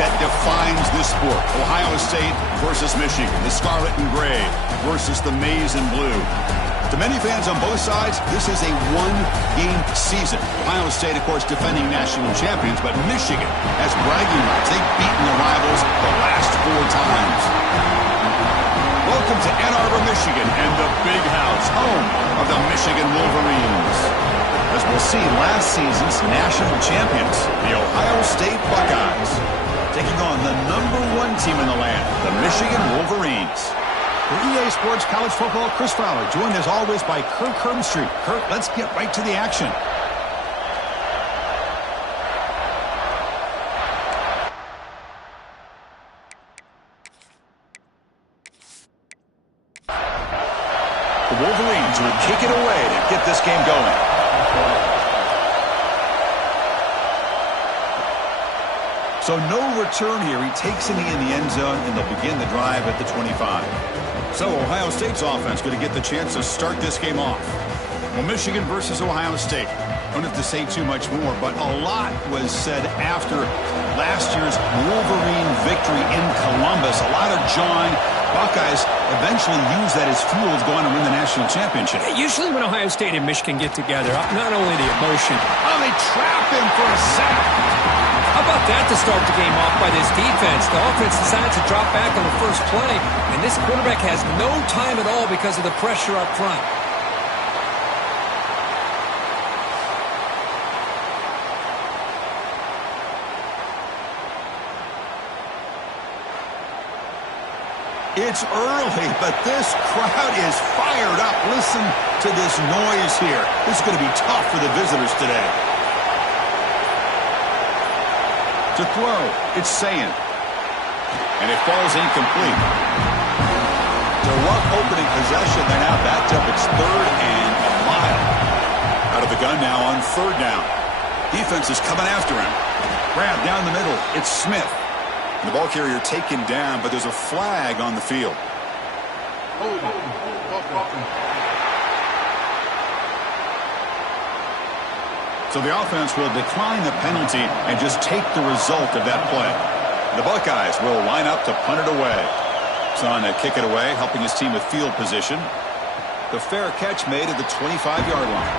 that defines this sport. Ohio State versus Michigan. The scarlet and gray versus the maize and blue. To many fans on both sides, this is a one-game season. Ohio State, of course, defending national champions, but Michigan has bragging rights. They've beaten their rivals the last 4 times. Welcome to Ann Arbor, Michigan, and the Big House, home of the Michigan Wolverines. As we'll see, last season's national champions, the Ohio State Buckeyes, taking on the #1 team in the land, the Michigan Wolverines. For EA Sports College Football, Chris Fowler, joined as always by Kirk Herbstreit. Kirk, let's get right to the action. The Wolverines will kick it away to get this game going. So no return here. He takes it in the end zone, and they'll begin the drive at the 25. So Ohio State's offense going to get the chance to start this game off. Well, Michigan versus Ohio State. Don't have to say too much more, but a lot was said after last year's Wolverine victory in Columbus. A lot of jawing. Buckeyes eventually use that as fuel to go on and win the national championship. Yeah, usually when Ohio State and Michigan get together, not only the emotion. Oh, they trap him for a sack. How about that to start the game off by this defense? The offense decides to drop back on the first play, and this quarterback has no time at all because of the pressure up front. It's early, but this crowd is fired up. Listen to this noise here. This is going to be tough for the visitors today. To throw, it's Sayin. And it falls incomplete. To rough opening possession, they're now backed up. It's 3rd and a mile. Out of the gun now on 3rd down. Defense is coming after him. Grab down the middle. It's Smith. The ball carrier taken down, but there's a flag on the field. So the offense will decline the penalty and just take the result of that play. The Buckeyes will line up to punt it away. Son to kick it away, helping his team with field position. The fair catch made at the 25-yard line.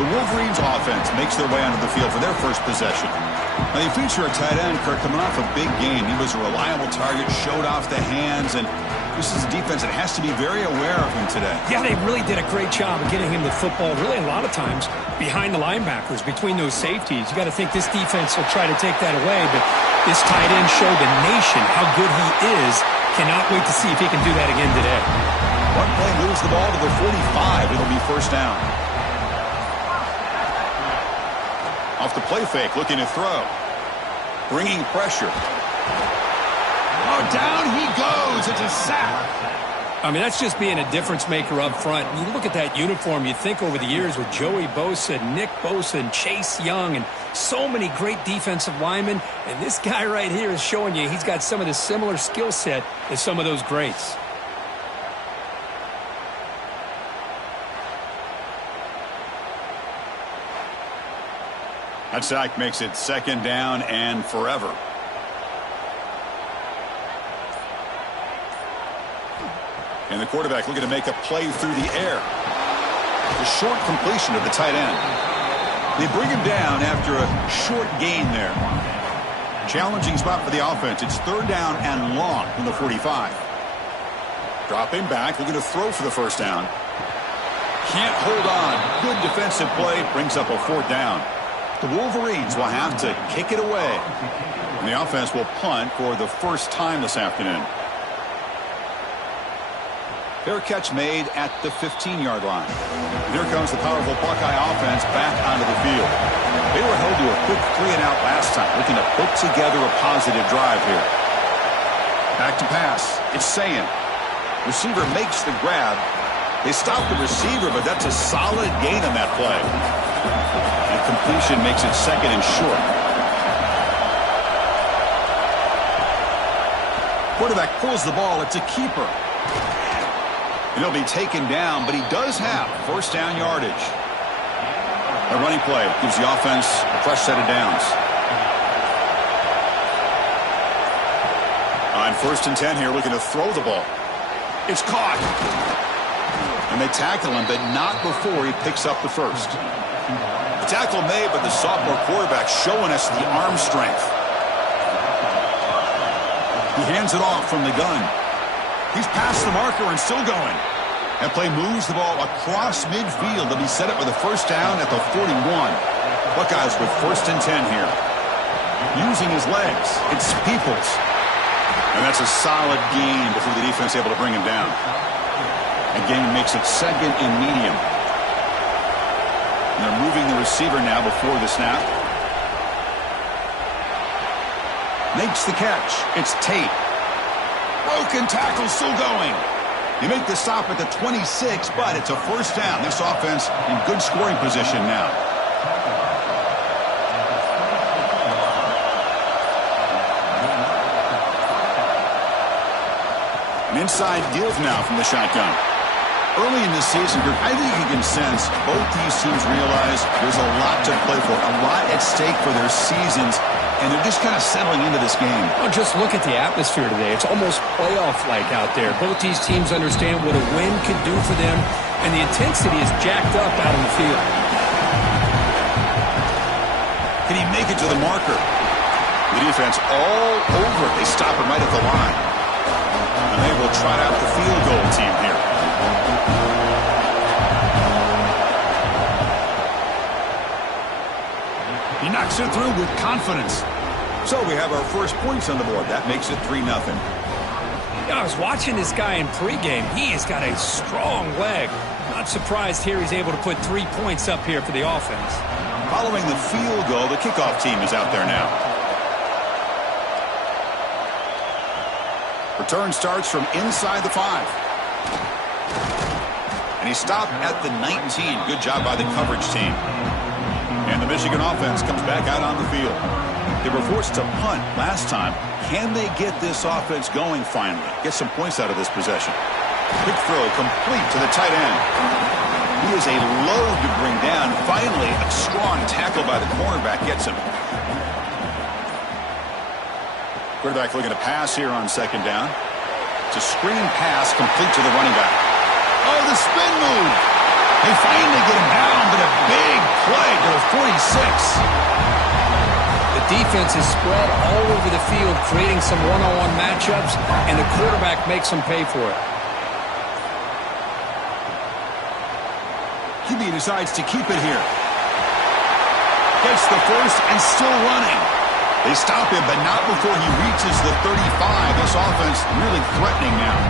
The Wolverines offense makes their way onto the field for their first possession. Now, you feature a tight end, Kirk, coming off a big game. He was a reliable target, showed off the hands, and this is a defense that has to be very aware of him today. Yeah, they really did a great job of getting him the football, really a lot of times, behind the linebackers, between those safeties. You got to think this defense will try to take that away, but this tight end showed the nation how good he is. Cannot wait to see if he can do that again today. One play moves the ball to the 45. It'll be 1st down. Off the play fake, looking to throw. Bringing pressure. Oh, down he goes. It's a sack. I mean, that's just being a difference maker up front. You look at that uniform, you think over the years with Joey Bosa, Nick Bosa, and Chase Young, and so many great defensive linemen. And this guy right here is showing you he's got some of the similar skill set as some of those greats. That sack makes it 2nd down and forever. And the quarterback looking to make a play through the air. The short completion of the tight end. They bring him down after a short gain there. Challenging spot for the offense. It's 3rd down and long from the 45. Dropping back, looking to throw for the 1st down. Can't hold on. Good defensive play. Brings up a 4th down. The Wolverines will have to kick it away. And the offense will punt for the first time this afternoon. Fair catch made at the 15-yard line. Here comes the powerful Buckeye offense back onto the field. They were held to a quick 3-and-out last time, looking to put together a positive drive here. Back to pass. It's Sayin. Receiver makes the grab. They stop the receiver, but that's a solid gain on that play. And completion makes it 2nd and short. Quarterback pulls the ball. It's a keeper. And he'll be taken down, but he does have 1st down yardage. A running play gives the offense a fresh set of downs. First and 10 here, looking to throw the ball. It's caught. And they tackle him, but not before he picks up the first. The tackle made, but the sophomore quarterback showing us the arm strength. He hands it off from the gun. He's past the marker and still going. That play moves the ball across midfield to be set up with a first down at the 41. Buckeyes with first and 10 here. Using his legs. It's Peoples. And that's a solid gain before the defense able to bring him down. Again, makes it second and medium. And they're moving the receiver now before the snap. Makes the catch. It's Tate. Broken tackle, still going. You make the stop at the 26, but it's a first down. This offense in good scoring position now. An inside give now from the shotgun. Early in this season, I think you can sense both these teams realize there's a lot to play for, a lot at stake for their seasons, and they're just kind of settling into this game. Well, just look at the atmosphere today. It's almost playoff-like out there. Both these teams understand what a win could do for them, and the intensity is jacked up out on the field. Can he make it to the marker? The defense all over it. They stop him right at the line. And they will trot out the field goal team here. He knocks it through with confidence. So we have our first points on the board. That makes it 3-0. I was watching this guy in pregame. He has got a strong leg. Not surprised here he's able to put 3 points up here for the offense. Following the field goal, the kickoff team is out there now. Return starts from inside the 5. And he stopped at the 19. Good job by the coverage team. And the Michigan offense comes back out on the field. They were forced to punt last time. Can they get this offense going finally? Get some points out of this possession. Quick throw complete to the tight end. He is a load to bring down. Finally, a strong tackle by the cornerback gets him. Quarterback looking to pass here on second down. It's a screen pass complete to the running back. Oh, the spin move. They finally get him down, but a big play to the 46. The defense is spread all over the field, creating some one-on-one matchups, and the quarterback makes them pay for it. QB decides to keep it here. Gets the first and still running. They stop him, but not before he reaches the 35. This offense really threatening now.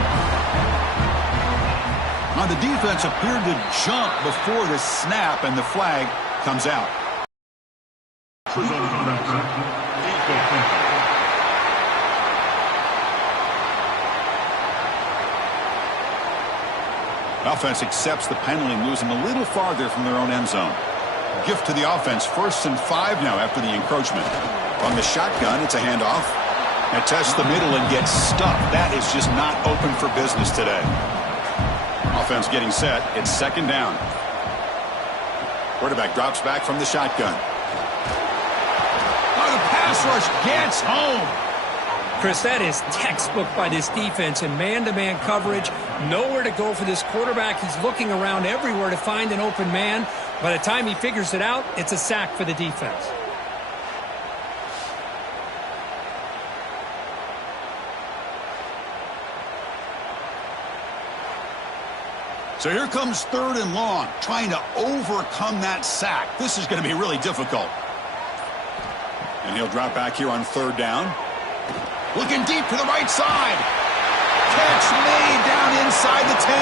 Now the defense appeared to jump before the snap, and the flag comes out. Offense accepts the penalty and moves them a little farther from their own end zone. Gift to the offense, 1st and 5 now after the encroachment. On the shotgun, it's a handoff. And tests the middle and gets stuffed. That is just not open for business today. Offense getting set. It's 2nd down. Quarterback drops back from the shotgun. Oh, the pass rush gets home. Chris, that is textbook by this defense in man-to-man coverage. Nowhere to go for this quarterback. He's looking around everywhere to find an open man. By the time he figures it out, it's a sack for the defense. So here comes 3rd and long, trying to overcome that sack. This is going to be really difficult. And he'll drop back here on 3rd down. Looking deep to the right side. Catch made down inside the 10.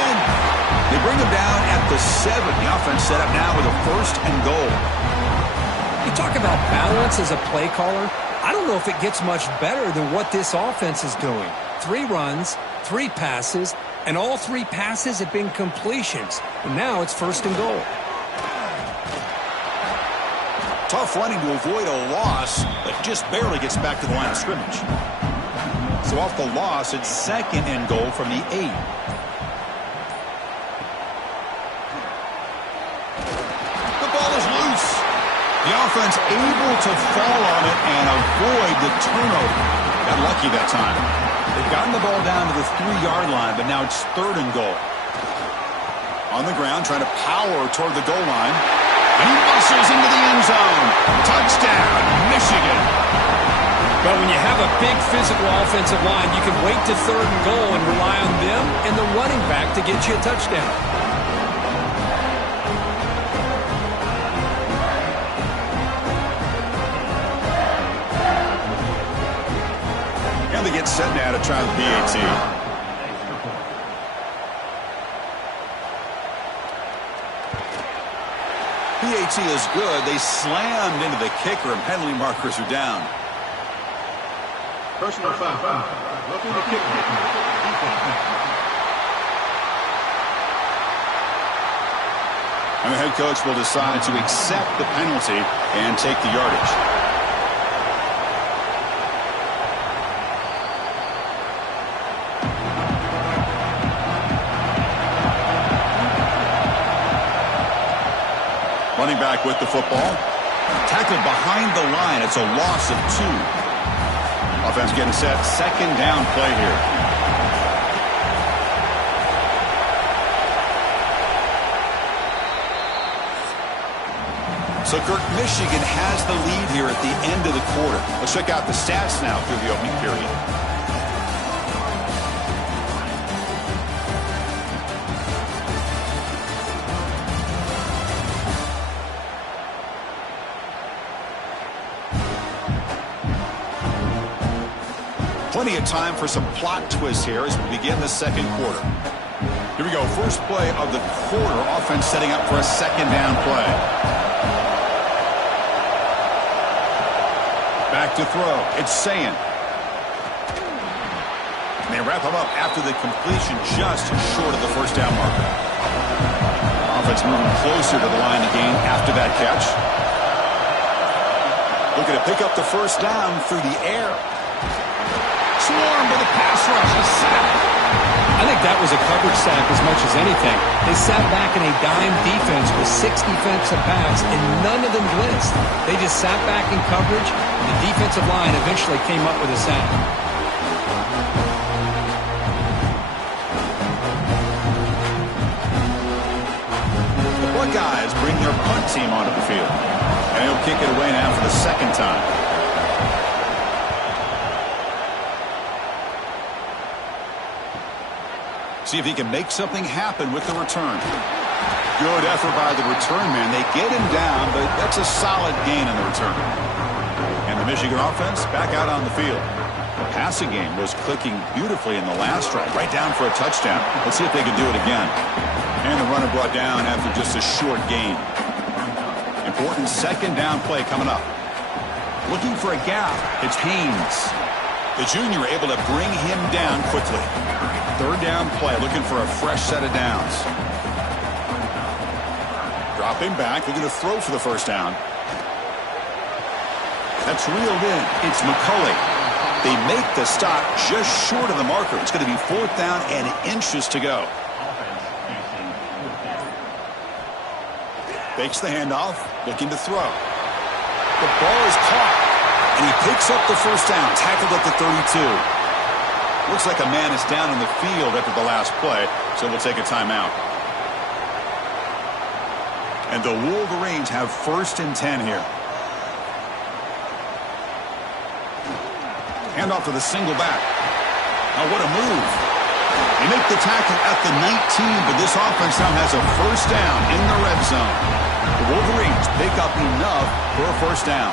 They bring him down at the 7. The offense set up now with a 1st and goal. You talk about balance as a play caller. I don't know if it gets much better than what this offense is doing. 3 runs, 3 passes, and all 3 passes have been completions. And now it's 1st and goal. Tough running to avoid a loss, but just barely gets back to the line of scrimmage. So off the loss, it's 2nd and goal from the 8. The ball is loose. The offense able to fall on it and avoid the turnover. Got lucky that time. They've gotten the ball down to the 3-yard line, but now it's 3rd and goal. On the ground, trying to power toward the goal line. And he muscles into the end zone. Touchdown, Michigan. But when you have a big physical offensive line, you can wait to 3rd and goal and rely on them and the running back to get you a touchdown. And they get set now to try the PAT. PAT is good. They slammed into the kicker, and penalty markers are down. Personal foul. Looking to kick. And the head coach will decide to accept the penalty and take the yardage. Running back with the football. Tackled behind the line. It's a loss of 2. Offense getting set. 2nd down play here. So, Kirk, Michigan has the lead here at the end of the quarter. Let's check out the stats now through the opening period. Plenty of time for some plot twists here as we begin the 2nd quarter. Here we go. First play of the quarter. Offense setting up for a 2nd down play. Back to throw. It's Sayin. They wrap him up after the completion just short of the 1st down marker. Offense moving closer to the line of game after that catch. Looking to pick up the 1st down through the air. Swarm with a pass rush, a sack. I think that was a coverage sack as much as anything. They sat back in a dime defense with 6 defensive backs, and none of them blitzed. They just sat back in coverage, and the defensive line eventually came up with a sack. The Buckeyes bring their punt team onto the field. And he'll kick it away now for the 2nd time. See if he can make something happen with the return. Good effort by the return man. They get him down, but that's a solid gain on the return. And the Michigan offense back out on the field. The passing game was clicking beautifully in the last drive, right down for a touchdown. Let's see if they can do it again. And the runner brought down after just a short gain. Important 2nd down play coming up. Looking for a gap. It's Haynes. The junior able to bring him down quickly. 3rd down play, looking for a fresh set of downs. Dropping back, looking to throw for the 1st down. That's reeled in. It's McCulley. They make the stop just short of the marker. It's going to be 4th down and inches to go. Fakes the handoff, looking to throw. The ball is caught, and he picks up the 1st down, tackled at the 32. Looks like a man is down in the field after the last play, so we'll take a timeout. And the Wolverines have 1st and 10 here. Handoff to the single back. Now what a move. They make the tackle at the 19, but this offense now has a 1st down in the red zone. The Wolverines pick up enough for a 1st down.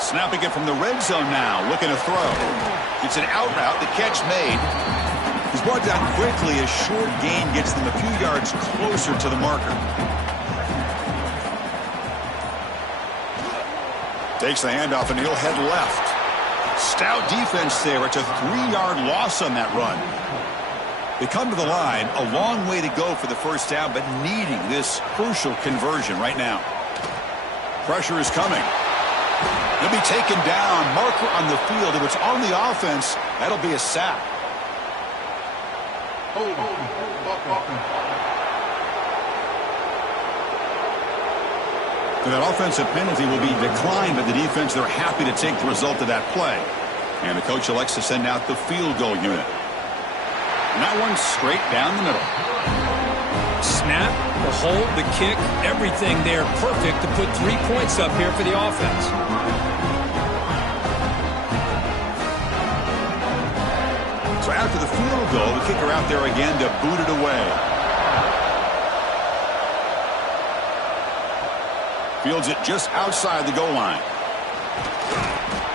Snapping it from the red zone now, looking to throw. It's an out route, the catch made. He's brought down quickly. A short gain gets them a few yards closer to the marker. Takes the handoff, and he'll head left. Stout defense there. It's a 3-yard loss on that run. They come to the line, a long way to go for the 1st down, but needing this crucial conversion right now. Pressure is coming. He'll be taken down. Marker on the field. If it's on the offense, that'll be a sack. So that offensive penalty will be declined by the defense. They're happy to take the result of that play. And the coach elects to send out the field goal unit. And that one's straight down the middle. Snap, the hold, the kick, everything there perfect to put 3 points up here for the offense. So after the field goal, the kicker out there again to boot it away. Fields it just outside the goal line.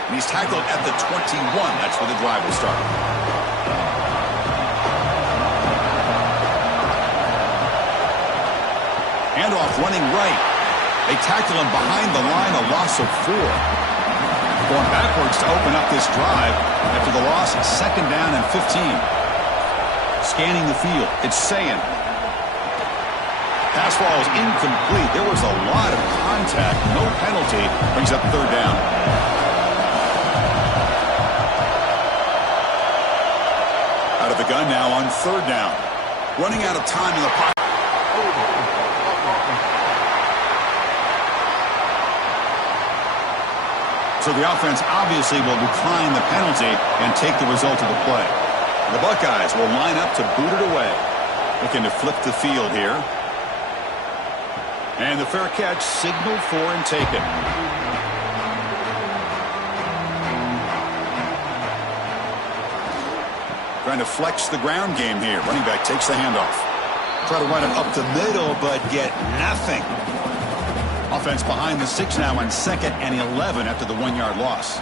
And he's tackled at the 21. That's where the drive will start. Handoff running right. They tackle him behind the line, a loss of 4. Going backwards to open up this drive after the loss, 2nd down and 15. Scanning the field, it's Sayin. Pass ball is incomplete. There was a lot of contact, no penalty. Brings up 3rd down. Out of the gun now on 3rd down. Running out of time in the pocket. So the offense obviously will decline the penalty and take the result of the play. The Buckeyes will line up to boot it away. Looking to flip the field here. And the fair catch signaled for and taken. Trying to flex the ground game here. Running back takes the handoff. Try to run it up the middle, but get nothing. Offense behind the 6 now on 2nd and 11 after the 1-yard loss.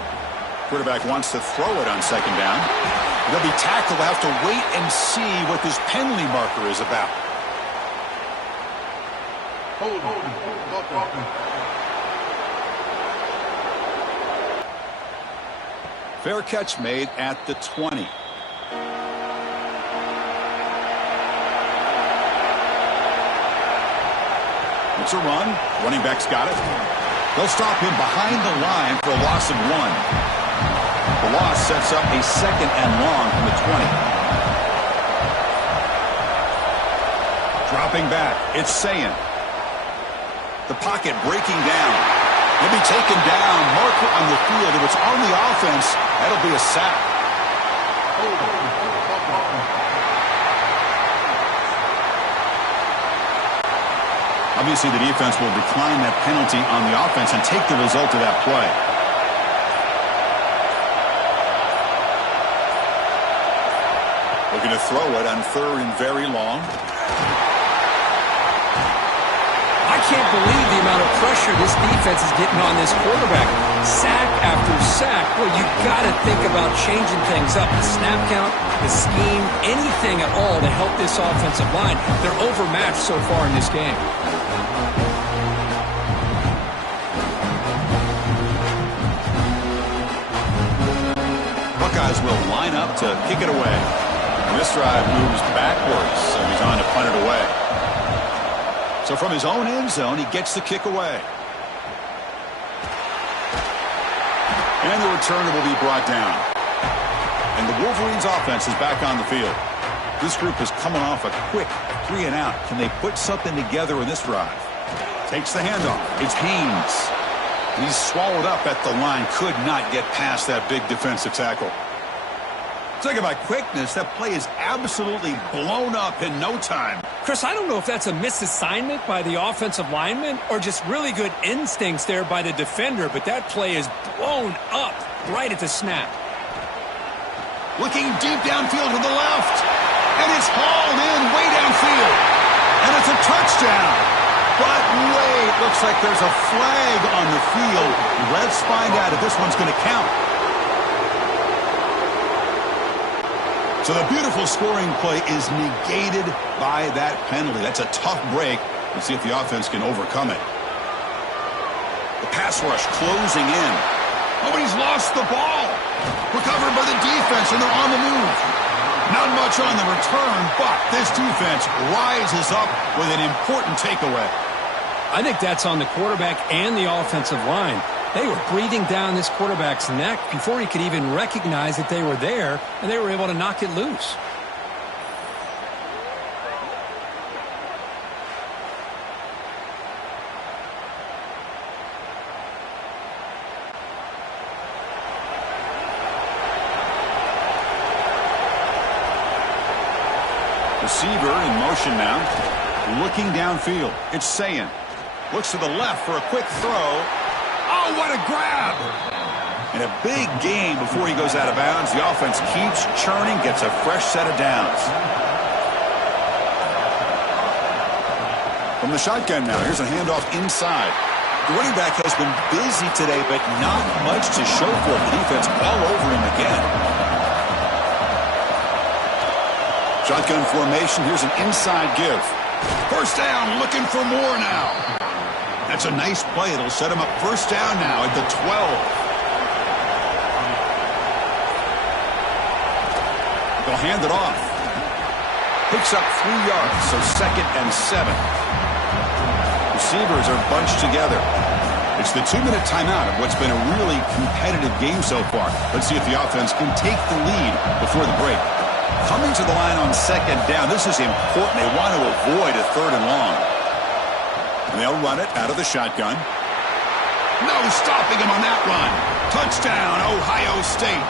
Quarterback wants to throw it on 2nd down. They'll be tackled. They'll have to wait and see what this penalty marker is about. Fair catch made at the 20. It's a run. Running back's got it. They'll stop him behind the line for a loss of 1. The loss sets up a 2nd and long from the 20. Dropping back. It's Sayin. The pocket breaking down. He'll be taken down. Marker on the field. If it's on the offense, that'll be a sack. Obviously, the defense will decline that penalty on the offense and take the result of that play. Looking to throw it on 3rd and very long. I can't believe the amount of pressure this defense is getting on this quarterback. Sack after sack. Well, you got to think about changing things up. The snap count, the scheme, anything at all to help this offensive line. They're overmatched so far in this game. Buckeyes will line up to kick it away. And this drive moves backwards, so he's on to punt it away. So from his own end zone, he gets the kick away. And the returner will be brought down. And the Wolverines offense is back on the field. This group is coming off a quick 3 and out. Can they put something together in this drive? Takes the handoff. It's Haynes. He's swallowed up at the line. Could not get past that big defensive tackle. Talk about quickness. That play is absolutely blown up in no time. Chris, I don't know if that's a misassignment by the offensive lineman or just really good instincts there by the defender, but that play is blown up right at the snap. Looking deep downfield to the left. And it's hauled in way downfield. And it's a touchdown. But wait, looks like there's a flag on the field. Let's find out if this one's going to count. So the beautiful scoring play is negated by that penalty. That's a tough break. Let's see if the offense can overcome it. The pass rush closing in. Nobody's lost the ball. Recovered by the defense, and they're on the move. Not much on the return, but this defense rises up with an important takeaway. I think that's on the quarterback and the offensive line. They were breathing down this quarterback's neck before he could even recognize that they were there, and they were able to knock it loose. Receiver in motion now. Looking downfield. It's Sayin. Looks to the left for a quick throw. Oh, what a grab! And a big gain before he goes out of bounds. The offense keeps churning, gets a fresh set of downs. From the shotgun now, here's a handoff inside. The running back has been busy today, but not much to show for it. The defense all over him again. Shotgun formation, here's an inside give. First down, looking for more now. That's a nice play. It'll set him up first down now at the 12. They'll hand it off. Picks up 3 yards, so 2nd and 7. Receivers are bunched together. It's the 2-minute timeout of what's been a really competitive game so far. Let's see if the offense can take the lead before the break. Coming to the line on 2nd down, this is important. They want to avoid a 3rd and long. And they'll run it out of the shotgun. No stopping him on that run. Touchdown, Ohio State.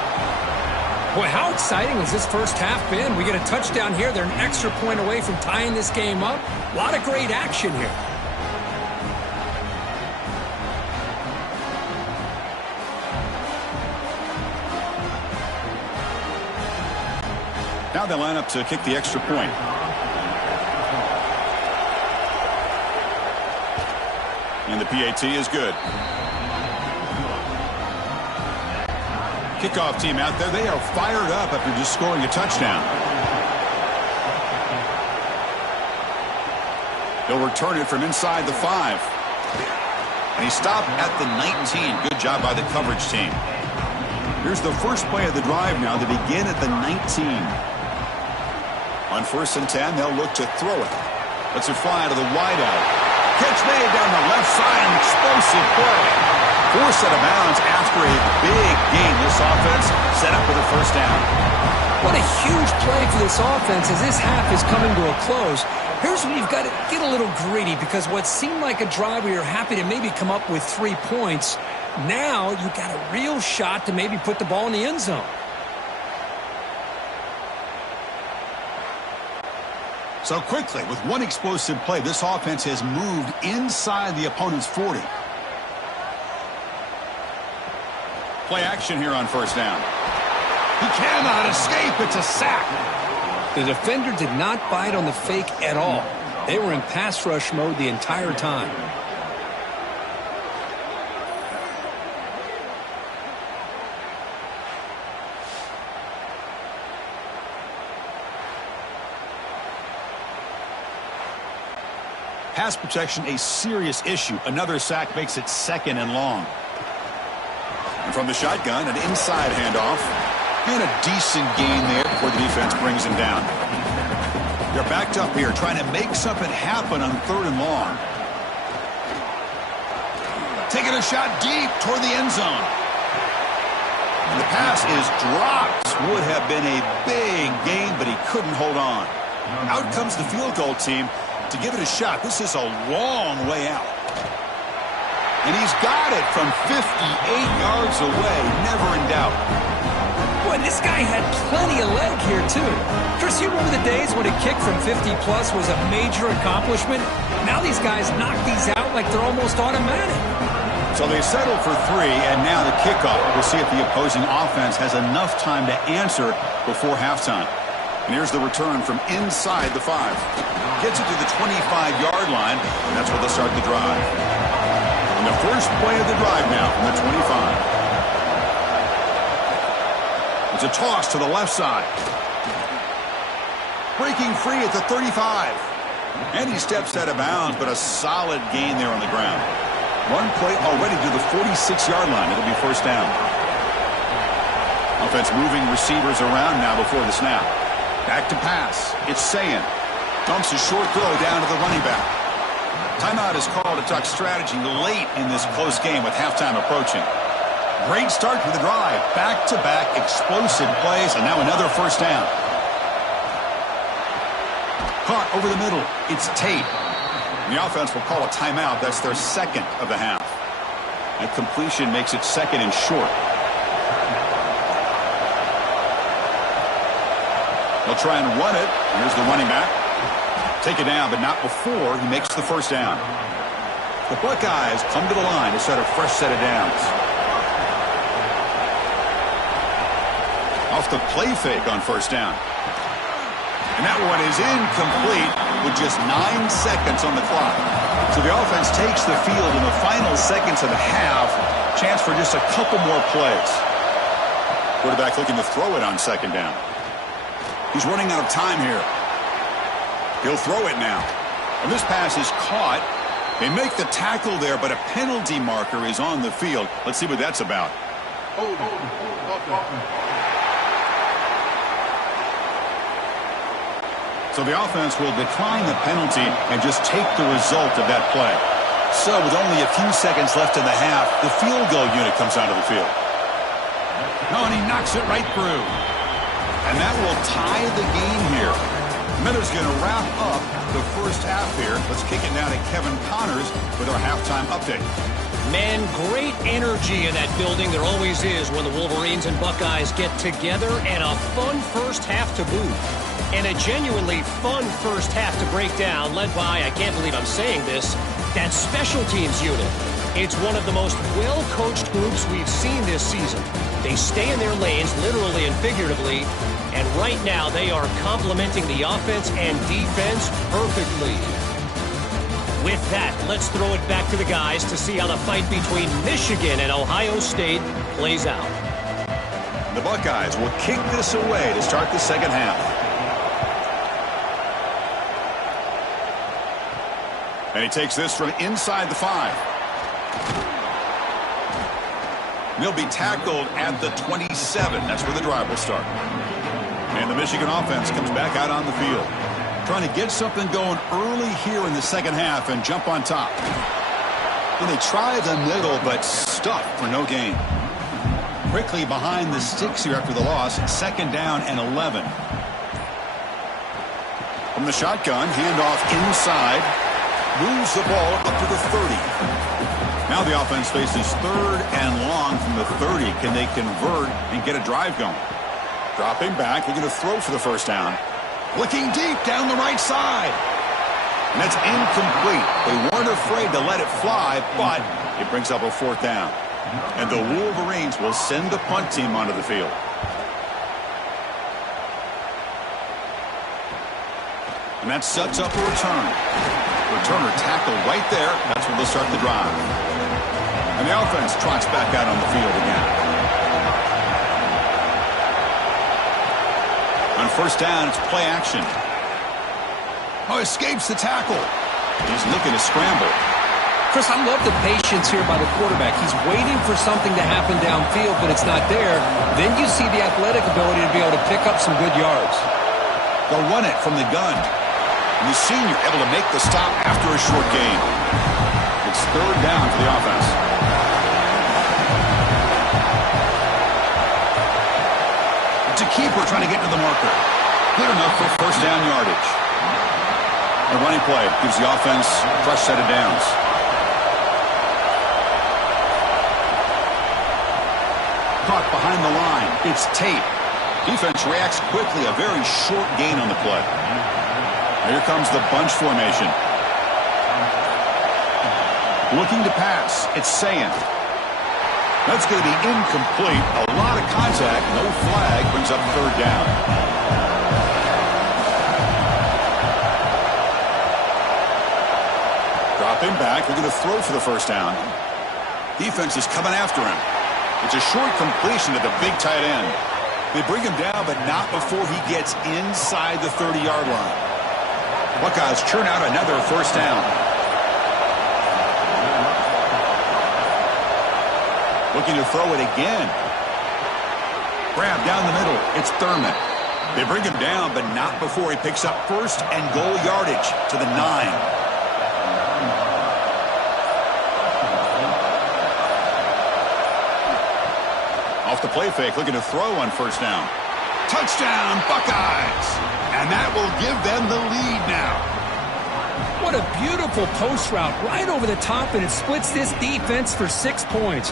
Boy, how exciting has this first half been? We get a touchdown here. They're an extra point away from tying this game up. A lot of great action here. Now they line up to kick the extra point. And the PAT is good. Kickoff team out there. They are fired up after just scoring a touchdown. They'll return it from inside the 5. And he stopped at the 19. Good job by the coverage team. Here's the first play of the drive now. They begin at the 19. On 1st and 10, they'll look to throw it. Lets it fly to the wideout. Catch made down the left side. An explosive play. Forced out of bounds after a big gain. This offense set up for the first down. What a huge play for this offense as this half is coming to a close. Here's where you've got to get a little greedy because what seemed like a drive where you're happy to maybe come up with 3 points, now you've got a real shot to maybe put the ball in the end zone. So quickly, with one explosive play, this offense has moved inside the opponent's 40. Play action here on 1st down. He cannot escape. It's a sack. The defender did not bite on the fake at all. They were in pass rush mode the entire time. Pass protection, a serious issue. Another sack makes it 2nd and long. And from the shotgun, an inside handoff. And a decent gain there before the defense brings him down. They're backed up here, trying to make something happen on 3rd and long. Taking a shot deep toward the end zone. And the pass is dropped. Would have been a big gain, but he couldn't hold on. Out comes the field goal team to give it a shot. This is a long way out. And he's got it from 58 yards away. Never in doubt. Boy, this guy had plenty of leg here, too. Chris, you remember the days when a kick from 50-plus was a major accomplishment? Now these guys knock these out like they're almost automatic. So they settle for 3, and now the kickoff. We'll see if the opposing offense has enough time to answer before halftime. And here's the return from inside the 5. Gets it to the 25-yard line, and that's where they'll start the drive. And the first play of the drive now from the 25. It's a toss to the left side. Breaking free at the 35. And he steps out of bounds, but a solid gain there on the ground. One play already to the 46-yard line. It'll be first down. Offense moving receivers around now before the snap. Back to pass. It's Sayin. Dumps a short throw down to the running back. Timeout is called to talk strategy late in this close game with halftime approaching. Great start to the drive. Back-to-back explosive plays, and now another first down. Caught over the middle. It's Tate. The offense will call a timeout. That's their 2nd of the half. That completion makes it 2nd and short. They'll try and run it. Here's the running back. Take it down, but not before he makes the first down. The Buckeyes come to the line to set a fresh set of downs. Off the play fake on first down. And that one is incomplete with just 9 seconds on the clock. So the offense takes the field in the final seconds of the half. Chance for just a couple more plays. Quarterback looking to throw it on second down. He's running out of time here. He'll throw it now. And this pass is caught. They make the tackle there, but a penalty marker is on the field. Let's see what that's about. So the offense will decline the penalty and just take the result of that play. So with only a few seconds left in the half, the field goal unit comes onto the field. Oh, and he knocks it right through. And that will tie the game here. Miller's going to wrap up the first half here. Let's kick it now to Kevin Connors with our halftime update. Man, great energy in that building. There always is when the Wolverines and Buckeyes get together, and a fun first half to boot. And a genuinely fun first half to break down, led by, I can't believe I'm saying this, that special teams unit. It's one of the most well-coached groups we've seen this season. They stay in their lanes, literally and figuratively, and right now they are complementing the offense and defense perfectly. With that, let's throw it back to the guys to see how the fight between Michigan and Ohio State plays out. The Buckeyes will kick this away to start the second half. And he takes this from inside the 5. He'll be tackled at the 27. That's where the drive will start. And the Michigan offense comes back out on the field, trying to get something going early here in the second half and jump on top. And they try the middle, but stuck for no gain. Quickly behind the sticks here after the loss, second down and 11. From the shotgun, handoff inside. Moves the ball up to the 30. Now the offense faces third and long from the 30. Can they convert and get a drive going? Dropping back, they're going to throw for the first down. Looking deep down the right side. And that's incomplete. They weren't afraid to let it fly, but it brings up a fourth down. And the Wolverines will send the punt team onto the field. And that sets up a return. Returner tackled right there. That's where they'll start the drive. And the offense trots back out on the field again. On first down, it's play action. Oh, escapes the tackle. He's looking to scramble. Chris, I love the patience here by the quarterback. He's waiting for something to happen downfield, but it's not there. Then you see the athletic ability to be able to pick up some good yards. They'll run it from the gun. And the senior able to make the stop after a short gain. It's third down for the offense. It's a keeper trying to get to the marker. Good enough for first down yardage. A running play gives the offense a fresh set of downs. Caught behind the line. It's Tate. Defense reacts quickly. A very short gain on the play. Here comes the bunch formation. Looking to pass. It's Sayant. That's going to be incomplete. A lot of contact. No flag. Brings up third down. Dropping back. They're going to throw for the first down. Defense is coming after him. It's a short completion to the big tight end. They bring him down, but not before he gets inside the 30-yard line. Buckeyes churn out another first down. Looking to throw it again. Grab down the middle. It's Thurman. They bring him down, but not before he picks up first and goal yardage to the 9. Off the play fake, looking to throw on first down. Touchdown, Buckeyes! And that will give them the lead now. What a beautiful post route right over the top, and it splits this defense for 6 points.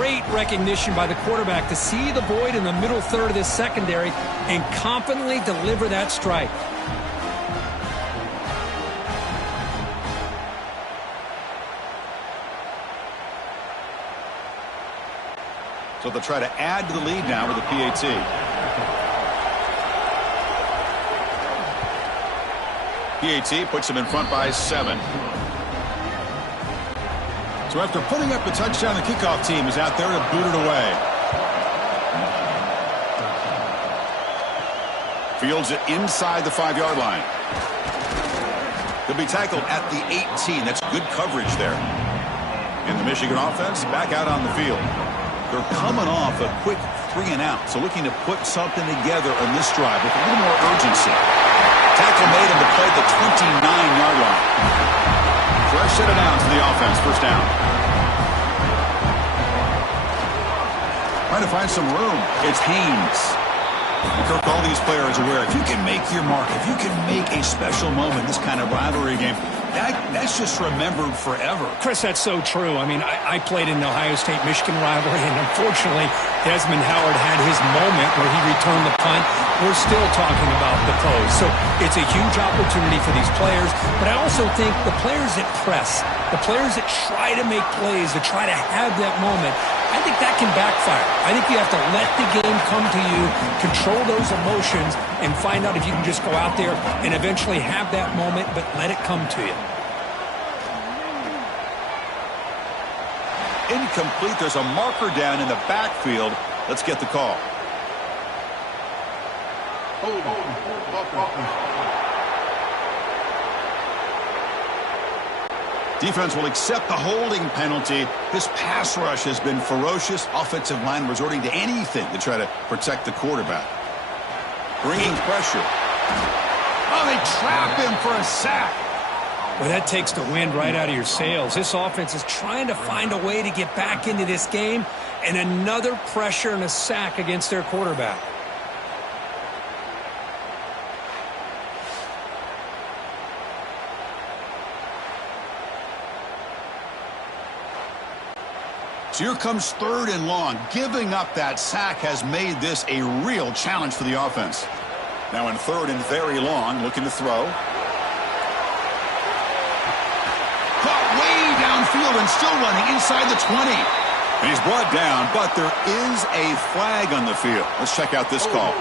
great recognition by the quarterback to see the void in the middle third of this secondary and confidently deliver that strike. So they'll try to add to the lead now with a PAT. PAT puts them in front by 7. So after putting up the touchdown, the kickoff team is out there to boot it away. Fields it inside the 5-yard line. He'll be tackled at the 18. That's good coverage there. And the Michigan offense back out on the field. They're coming off a quick 3-and-out, so looking to put something together on this drive with a little more urgency. Tackle made him to play the 29-yard line. Fresh set of downs to the offense, first down. Trying to find some room. It's Haynes. And Kirk, all these players are aware, if you can make your mark, if you can make a special moment in this kind of rivalry game, that's just remembered forever. Chris, that's so true. I mean, I played in the Ohio State-Michigan rivalry, and unfortunately, Desmond Howard had his moment where he returned the punt. We're still talking about the pros. So it's a huge opportunity for these players, but I also think the players that press, the players that try to make plays, that try to have that moment, I think that can backfire. I think you have to let the game come to you, control those emotions, and find out if you can just go out there and eventually have that moment, but let it come to you. Incomplete. There's a marker down in the backfield. Let's get the call. Defense will accept the holding penalty. This pass rush has been ferocious. Offensive line resorting to anything to try to protect the quarterback. Bringing pressure. Oh, they trap him for a sack. Well, that takes the wind right out of your sails. This offense is trying to find a way to get back into this game, and another pressure and a sack against their quarterback. So here comes 3rd and long. Giving up that sack has made this a real challenge for the offense. Now in 3rd and very long, looking to throw. Caught way downfield and still running inside the 20. And he's brought down, but there is a flag on the field. Let's check out this call.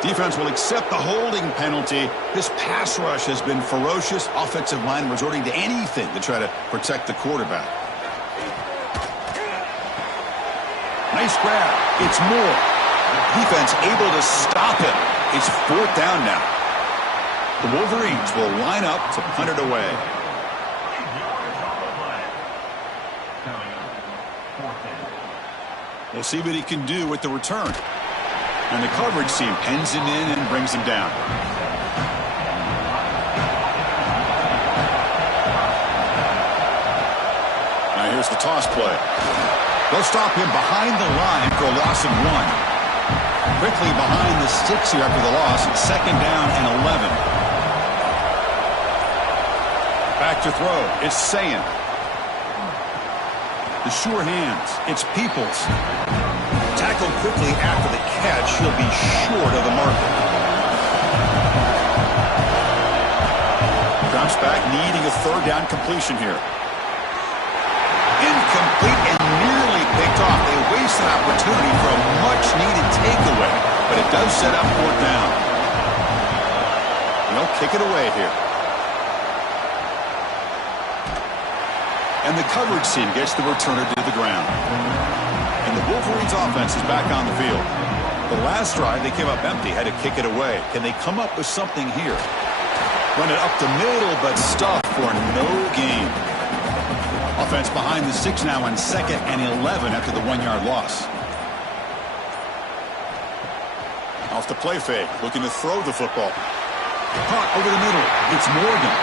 Defense will accept the holding penalty. This pass rush has been ferocious. Offensive line resorting to anything to try to protect the quarterback. Nice grab. It's Moore. Defense able to stop him. It's 4th down now. The Wolverines will line up to punt it away. We'll see what he can do with the return. And the coverage team pens him in and brings him down. Now here's the toss play. They'll stop him behind the line for a loss of 1. Quickly behind the sticks here after the loss. It's 2nd down and 11. Back to throw. It's Sayin. The sure hands. It's Peoples. Tackled quickly after the catch. He'll be short of the marker. Drops back, needing a 3rd down completion here. Incomplete and nearly picked off. They waste an opportunity for a much-needed takeaway, but it does set up 4th down. They'll kick it away here. And the coverage team gets the returner to the ground. And the Wolverines offense is back on the field. The last drive, they came up empty, had to kick it away. Can they come up with something here? Run it up the middle, but stuffed for no gain. Offense behind the 6 now on 2nd and 11 after the 1-yard loss. Off the play fake, looking to throw the football. Caught over the middle. It's Morgan.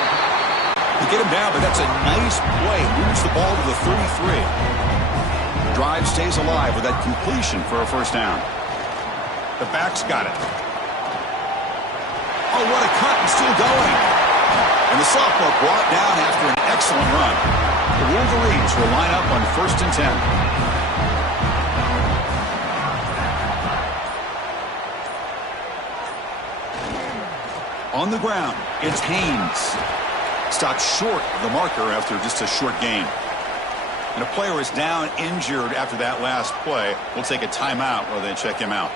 They get him down, but that's a nice play. Moves the ball to the 33. Drive stays alive with that completion for a 1st down. The back's got it. Oh, what a cut, and still going. And the sophomore brought down after an excellent run. The Wolverines will line up on 1st and 10. On the ground, it's Haynes. Stopped short of the marker after just a short gain. And a player is down injured after that last play. We'll take a timeout while they check him out.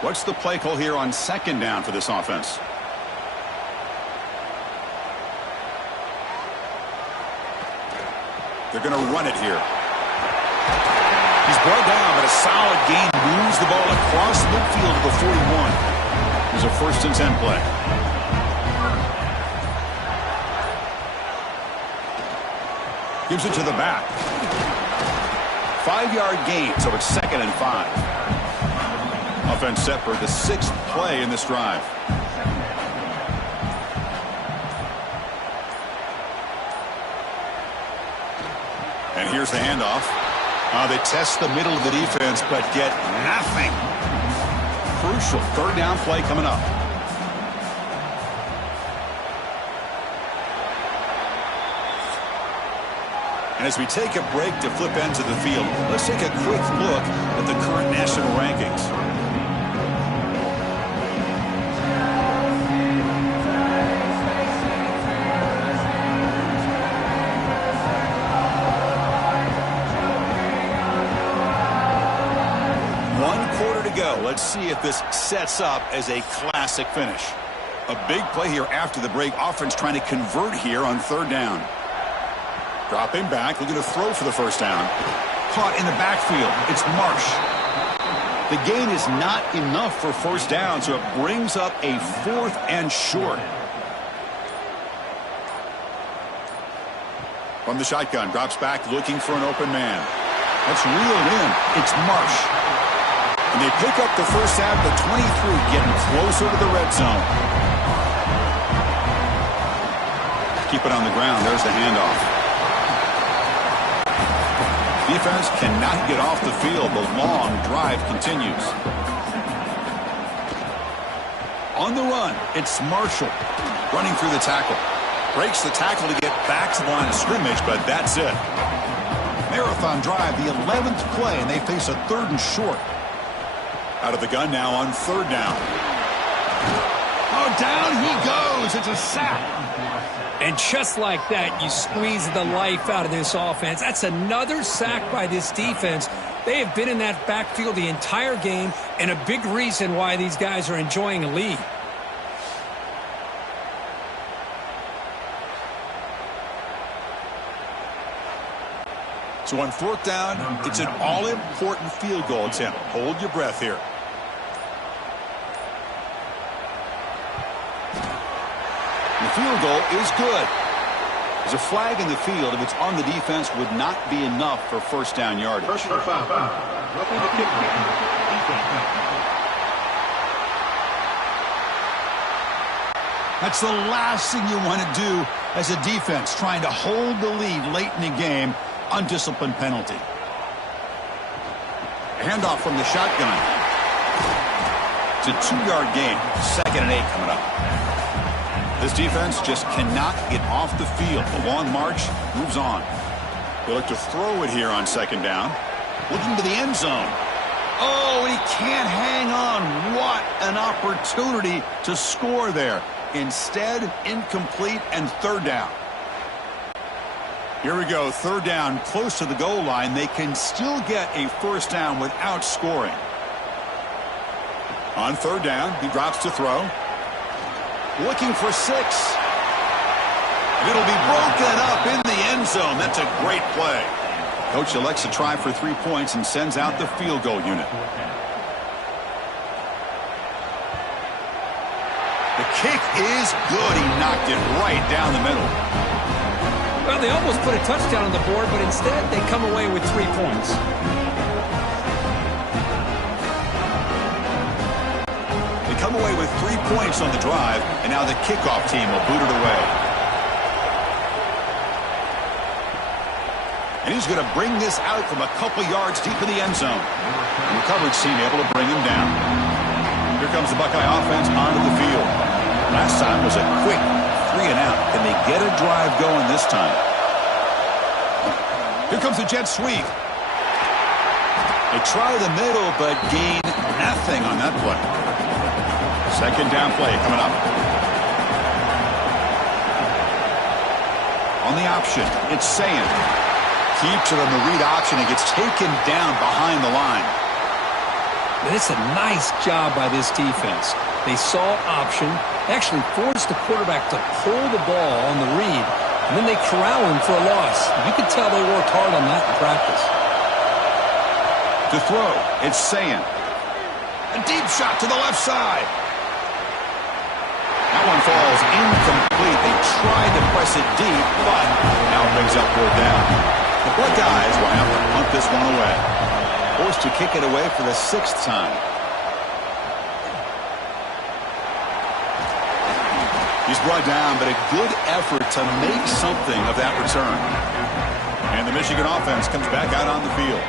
What's the play call here on 2nd down for this offense? They're going to run it here. He's brought down, but a solid gain moves the ball across midfield to the 41. There's a 1st and 10 play. Gives it to the back. 5-yard gain, so it's 2nd and 5. Offense set for the 6th play in this drive. And here's the handoff. They test the middle of the defense, but get nothing. Crucial 3rd down play coming up. And as we take a break to flip ends of the field, let's take a quick look at the current national rankings. Let's see if this sets up as a classic finish. A big play here after the break. Offense trying to convert here on 3rd down. Dropping back, looking to throw for the 1st down. Caught in the backfield. It's Marsh. The gain is not enough for 1st down, so it brings up a 4th and short. From the shotgun, drops back, looking for an open man. That's reeled in. It's Marsh. And they pick up the 1st down at the 23, getting closer to the red zone. Keep it on the ground. There's the handoff. Defense cannot get off the field. The long drive continues. On the run, it's Marshall running through the tackle. Breaks the tackle to get back to the line of scrimmage, but that's it. Marathon drive, the 11th play, and they face a 3rd and short. Out of the gun now on 3rd down. Oh, down he goes. It's a sack. And just like that, you squeeze the life out of this offense. That's another sack by this defense. They have been in that backfield the entire game, and a big reason why these guys are enjoying a lead. So on 4th down, it's an all-important field goal attempt. Hold your breath here. The field goal is good. There's a flag in the field. If it's on the defense, would not be enough for 1st down yardage. Personal foul. Roughing the kick. That's the last thing you want to do as a defense, trying to hold the lead late in the game. Undisciplined penalty. A handoff from the shotgun. It's a 2-yard gain. 2nd and 8 coming up. This defense just cannot get off the field. The long march moves on. They look to throw it here on 2nd down. Looking to the end zone. Oh, and he can't hang on. What an opportunity to score there. Instead, incomplete and 3rd down. Here we go, 3rd down, close to the goal line. They can still get a 1st down without scoring. On 3rd down, he drops to throw. Looking for 6. And it'll be broken up in the end zone. That's a great play. Coach elects to try for 3 points and sends out the field goal unit. The kick is good. He knocked it right down the middle. Well, they almost put a touchdown on the board, but instead they come away with 3 points. They come away with 3 points on the drive, and now the kickoff team will boot it away. And he's going to bring this out from a couple yards deep in the end zone. And the coverage team able to bring him down. Here comes the Buckeye offense onto the field. Last time was a quick 3 and out. Can they get a drive going this time? Here comes the jet sweep. They try the middle, but gain nothing on that play. Second down play coming up. On the option, it's Sayin. Keeps it on the read option and gets taken down behind the line. And it's a nice job by this defense. They saw option, actually forced the quarterback to pull the ball on the read, and then they corral him for a loss. You can tell they worked hard on that in practice. To throw, it's Sayin. A deep shot to the left side. That one falls incomplete. They tried to press it deep, but now it brings up 4th down. The Buckeyes will have to punt this one away. Forced to kick it away for the 6th time. He's brought down, but a good effort to make something of that return. And the Michigan offense comes back out on the field.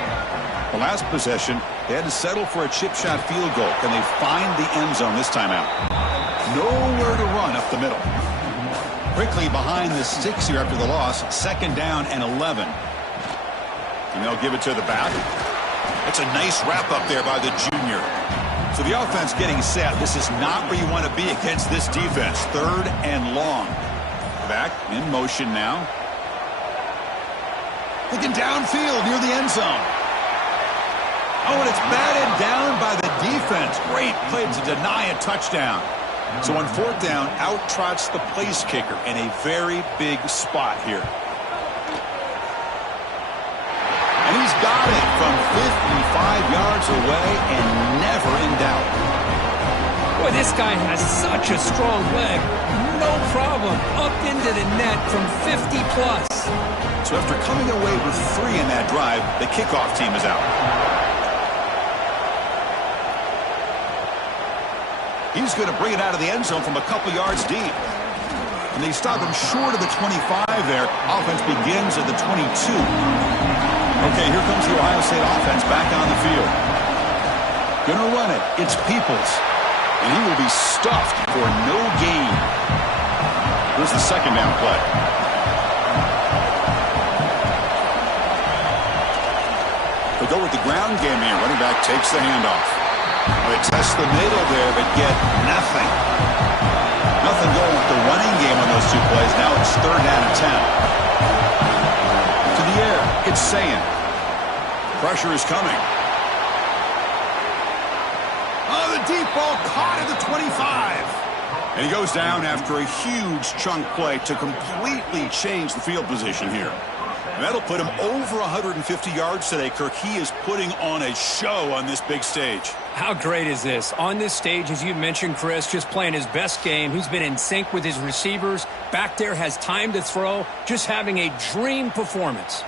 The last possession, they had to settle for a chip shot field goal. Can they find the end zone this time out? Nowhere to run up the middle. Quickly behind the 6 here after the loss. 2nd down and 11. And they'll give it to the back. It's a nice wrap up there by the junior. So the offense getting set. This is not where you want to be against this defense. 3rd and long. Back in motion now. Looking downfield near the end zone. Oh, and it's batted down by the defense. Great play to deny a touchdown. So on 4th down, out trots the place kicker in a very big spot here. And he's got it from 55 yards away and never in doubt. Boy, this guy has such a strong leg. No problem. Up into the net from 50 plus. So after coming away with 3 in that drive, the kickoff team is out. He's going to bring it out of the end zone from a couple yards deep. And they stop him short of the 25 there. Offense begins at the 22. Okay, here comes the Ohio State offense back on the field. Gonna run it. It's Peoples. And he will be stuffed for no gain. Here's the 2nd down play. They go with the ground game here. Running back takes the handoff. They test the middle there, but get nothing. Nothing going with the running game on those 2 plays. Now it's 3rd down and 10. To the air, it's Sayin. Pressure is coming. Oh, the deep ball caught at the 25. And he goes down after a huge chunk play to completely change the field position here. And that'll put him over 150 yards today, Kirk. He is putting on a show on this big stage. How great is this? On this stage, as you mentioned, Chris, just playing his best game. He's been in sync with his receivers. Back there, has time to throw. Just having a dream performance.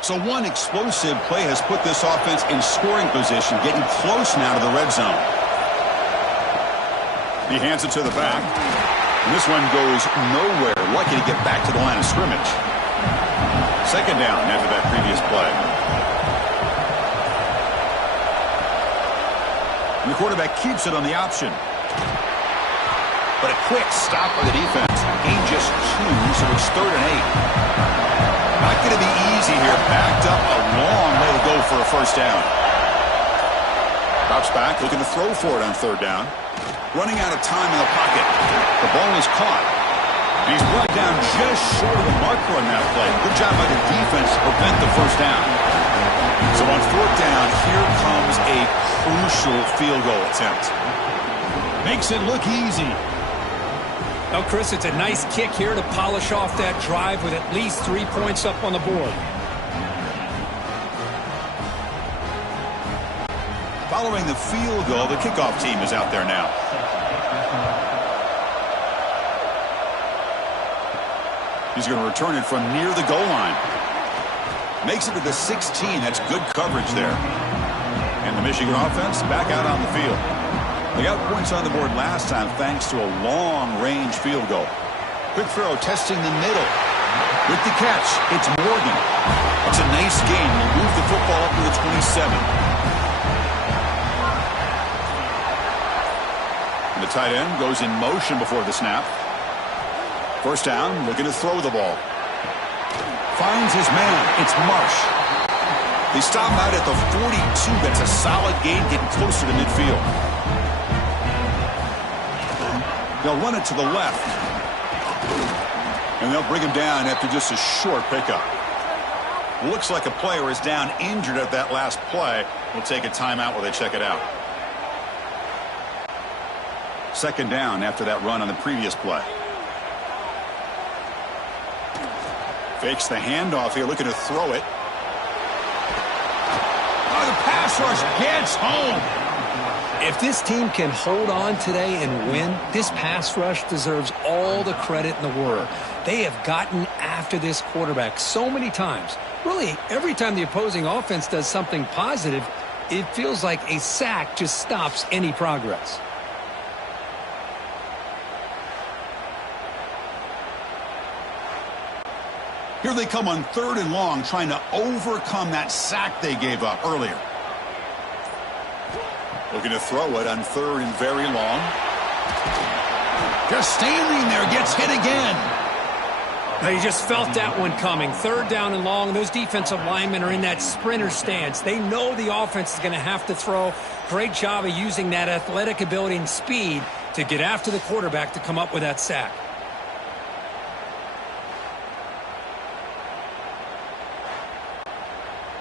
So one explosive play has put this offense in scoring position, getting close now to the red zone. He hands it to the back. And this one goes nowhere. Lucky to get back to the line of scrimmage. 2nd down after that previous play. And the quarterback keeps it on the option. But a quick stop by the defense. Gain just 2, so it's 3rd and 8. Not going to be easy here. Backed up a long way to go for a 1st down. Drops back, looking to throw for it on 3rd down. Running out of time in the pocket. The ball is caught. And he's brought down just short of the marker on that play. Good job by the defense to prevent the 1st down. So on 4th down, here comes a crucial field goal attempt. Makes it look easy. Well, Chris, it's a nice kick here to polish off that drive with at least 3 points up on the board. Following the field goal, the kickoff team is out there now. He's going to return it from near the goal line. Makes it to the 16. That's good coverage there. And the Michigan offense back out on the field. They got points on the board last time thanks to a long-range field goal. Quick throw, testing the middle. With the catch, it's Morgan. It's a nice gain. We'll move the football up to the 27. The tight end goes in motion before the snap. First down, looking to throw the ball. Finds his man. It's Marsh. They stop out at the 42. That's a solid gain, getting closer to midfield. They'll run it to the left. And they'll bring him down after just a short pickup. Looks like a player is down injured at that last play. We'll take a timeout while they check it out. Second down after that run on the previous play. Fakes the handoff here, looking to throw it. Oh, the pass rush gets home. If this team can hold on today and win, this pass rush deserves all the credit in the world. They have gotten after this quarterback so many times. Really, every time the opposing offense does something positive, it feels like a sack just stops any progress. Here they come on 3rd and long, trying to overcome that sack they gave up earlier. Looking to throw it on 3rd and very long. Just standing there, gets hit again. Now you just felt that one coming. 3rd down and long. Those defensive linemen are in that sprinter stance. They know the offense is going to have to throw. Great job of using that athletic ability and speed to get after the quarterback to come up with that sack.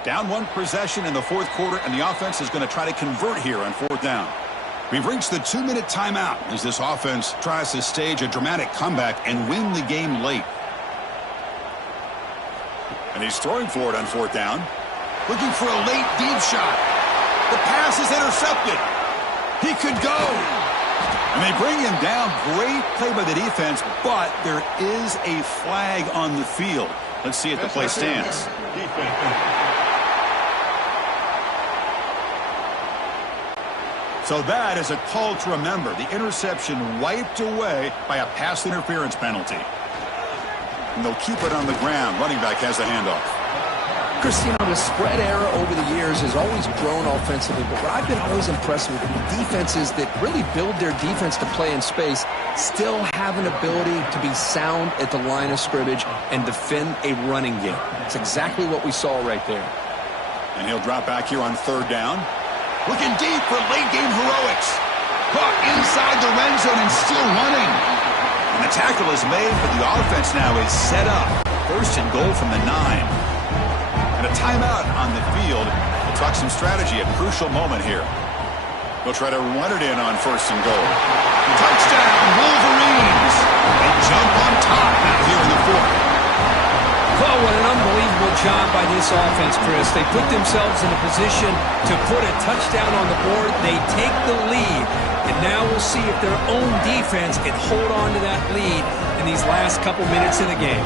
Down 1 possession in the 4th quarter, and the offense is going to try to convert here on 4th down. We've reached the 2-minute timeout as this offense tries to stage a dramatic comeback and win the game late. And he's throwing for it on 4th down. Looking for a late deep shot. The pass is intercepted. He could go. And they bring him down. Great play by the defense, but there is a flag on the field. Let's see if the play stands. So that is a call to remember. The interception wiped away by a pass interference penalty. And they'll keep it on the ground. Running back has the handoff. Christine, the spread era over the years has always grown offensively, but what I've been always impressed with defenses that really build their defense to play in space still have an ability to be sound at the line of scrimmage and defend a running game. It's exactly what we saw right there. And he'll drop back here on 3rd down. Looking deep for late-game heroics. Caught inside the red zone and still running. And the tackle is made, but the offense now is set up. 1st and goal from the 9. And a timeout on the field. We'll talk some strategy, a crucial moment here. They'll try to run it in on 1st and goal. Touchdown, Wolverines! They jump on top now here in the 4th. Oh, what an unbelievable job by this offense, Chris. They put themselves in a position to put a touchdown on the board. They take the lead, and now we'll see if their own defense can hold on to that lead in these last couple minutes of the game.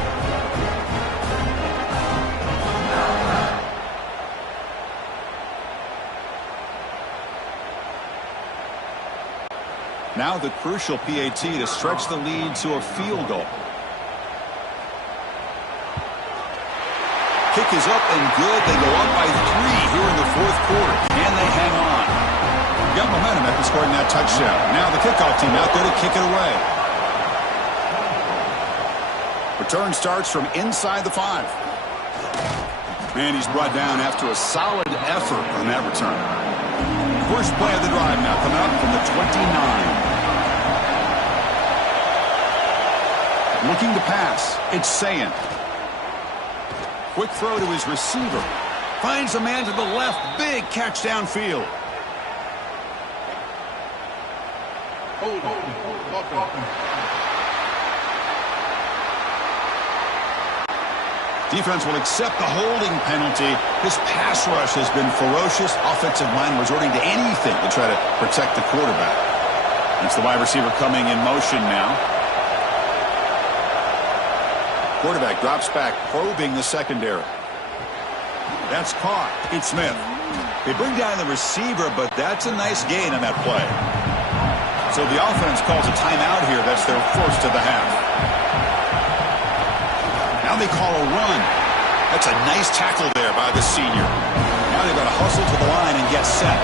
Now the crucial PAT to stretch the lead to a field goal. Kick is up and good. They go up by 3 here in the 4th quarter. Can they hang on? Got momentum after scoring that touchdown. Now the kickoff team out there to kick it away. Return starts from inside the 5. And he's brought down after a solid effort on that return. First play of the drive now coming up from the 29. Looking to pass. It's Sayin. Quick throw to his receiver. Finds a man to the left. Big catch downfield. Defense will accept the holding penalty. This pass rush has been ferocious. Offensive line resorting to anything to try to protect the quarterback. It's the wide receiver coming in motion now. Quarterback drops back, probing the secondary. That's caught. It's Smith. They bring down the receiver, but that's a nice gain on that play. So the offense calls a timeout here. That's their first of the half. Now they call a run. That's a nice tackle there by the senior. Now they've got to hustle to the line and get set.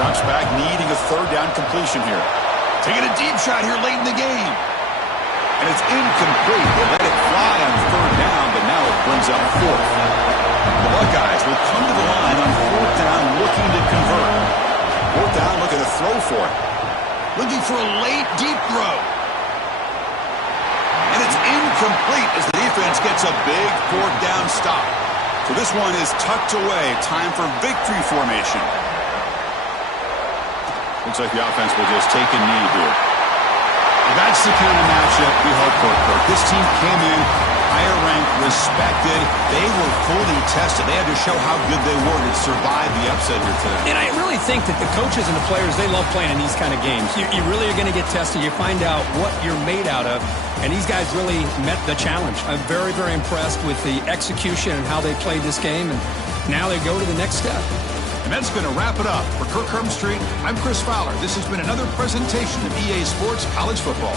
Drops drops back, needing a third down completion here. Taking a deep shot here late in the game. And it's incomplete. They let it fly on third down, but now it brings up fourth. The Buckeyes will come to the line on fourth down, looking to convert. Fourth down, looking to throw for it. Looking for a late, deep throw. And it's incomplete as the defense gets a big fourth down stop. So this one is tucked away. Time for victory formation. Looks like the offense will just take a knee here. That's the kind of matchup we hope for, Kirk. This team came in higher ranked, respected. They were fully tested. They had to show how good they were to survive the upset here today. And I really think that the coaches and the players, they love playing in these kind of games. You really are going to get tested. You find out what you're made out of. And these guys really met the challenge. I'm very, very impressed with the execution and how they played this game. And now they go to the next step. And that's going to wrap it up. For Kirk Herbstreit, I'm Chris Fowler. This has been another presentation of EA Sports College Football.